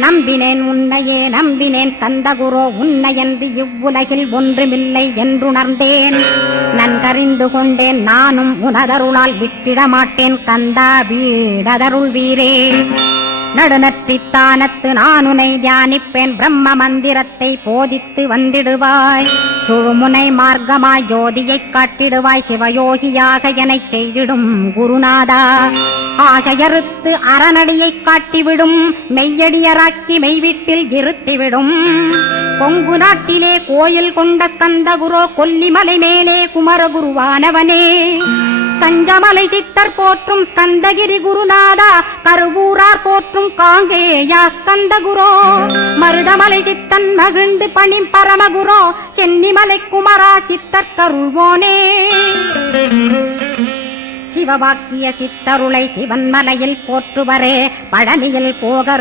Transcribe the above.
நம்பினேன் உன்னையே நம்பினேன் ஸ்கந்தகுரோ, உன்னையன்று இவ்வுலகில் ஒன்றுமில்லை என்றுணர்ந்தேன். நன்கறிந்து கொண்டேன் நானும் உனதருளால் விட்டிட மாட்டேன் கந்தா வீடதருள் வீரே. நடுநற்றித்தானத்து நானுனை தியானிப்பேன், பிரம்ம மந்திரத்தை போதித்து வந்திடுவாய். சுழுமுனை மார்க்கமாய் ஜோதியைக் காட்டிடுவாய், சிவயோகியாக எனச் செய்திடும் குருநாதா. ஆசையறுத்து அறநடியைக் காட்டிவிடும், மெய்யடியராக்கி மெய்வீட்டில் இருத்திவிடும். கொங்கு நாட்டிலே கோயில் கொண்ட ஸ்கந்தகுரோ, கொல்லிமலை மேலே குமரகுருவானவனே. கஞ்சமலை சித்தர் போற்றும் ஸ்கந்தகிரி குருநாதா, கருவூரார் போற்றும் காங்கேயா ஸ்கந்தகுரோ. மருதமலை சித்தன் மகிழ்ந்து பணிம் பரமகுரோ, சென்னிமலை குமரா சித்தர் கருள்வோனே. சிவவாக்கிய சித்தருளை சிவன்மலையில் போற்றுவரே, பழனியில் போக